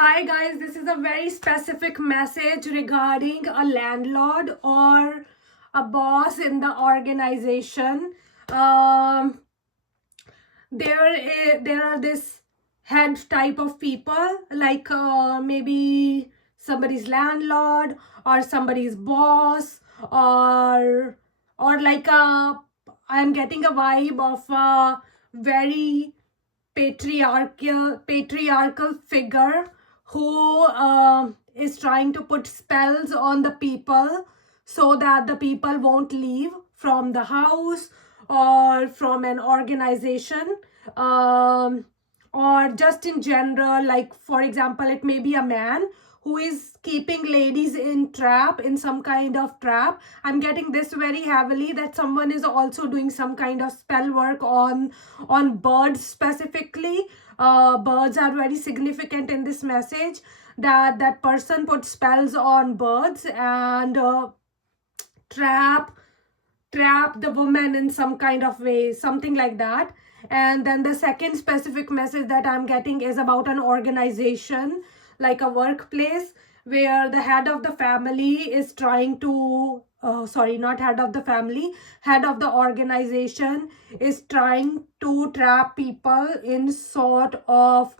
Hi guys, this is a very specific message regarding a landlord or a boss in the organization. Um, there are this head type of people, like maybe somebody's landlord or somebody's boss, or like I'm getting a vibe of a very patriarchal figure who is trying to put spells on the people so that the people won't leave from the house or from an organization, um, or just in general. Like for example, it may be a man who is keeping ladies in some kind of trap. I'm getting this very heavily, that someone is also doing some kind of spell work on birds specifically. Birds are very significant in this message, that person put spells on birds and trap the woman in some kind of way, something like that. And then the second specific message that I'm getting is about an organization, like a workplace, where the head of the family is trying to sorry, not head of the family, head of the organization is trying to trap people in sort of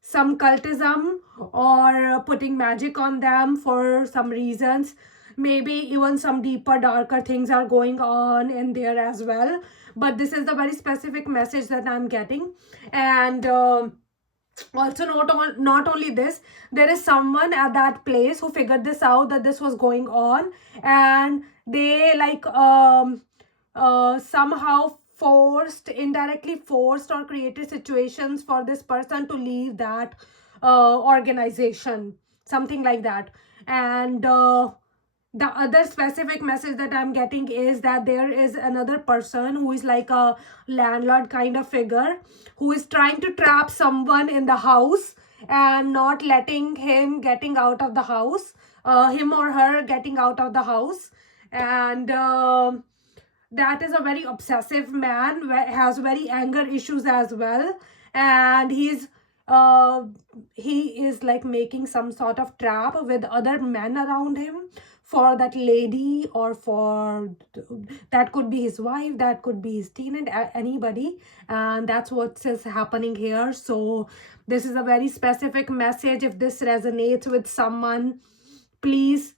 some cultism, or putting magic on them for some reasons. Maybe even some deeper, darker things are going on in there as well. But this is the very specific message that I'm getting. And also, not only this, there is someone at that place who figured this out, that this was going on, and they like somehow indirectly forced or created situations for this person to leave that organization, something like that. And the other specific message that I'm getting is that there is another person who is like a landlord kind of figure, who is trying to trap someone in the house and not letting him getting out of the house, him or her getting out of the house. And that is a very obsessive man, has very anger issues as well. And uh he is like making some sort of trap with other men around him for that lady, or for that could be his wife, that could be his tenant, anybody. And that's what is happening here. So this is a very specific message. If this resonates with someone, please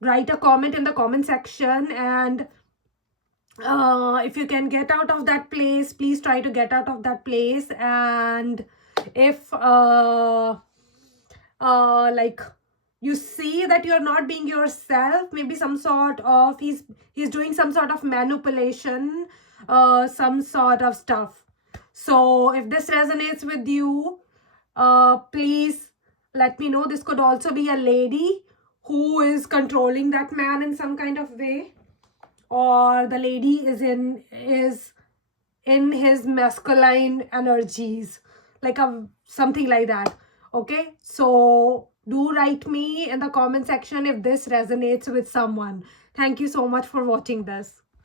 write a comment in the comment section. And if you can get out of that place, please try to get out of that place. And if like you see that you're not being yourself, maybe some sort of he's doing some sort of manipulation, some sort of stuff. So if this resonates with you, please let me know. This could also be a lady who is controlling that man in some kind of way, or the lady is in his masculine energies, like a something like that. Okay, so do write me in the comment section if this resonates with someone. Thank you so much for watching this.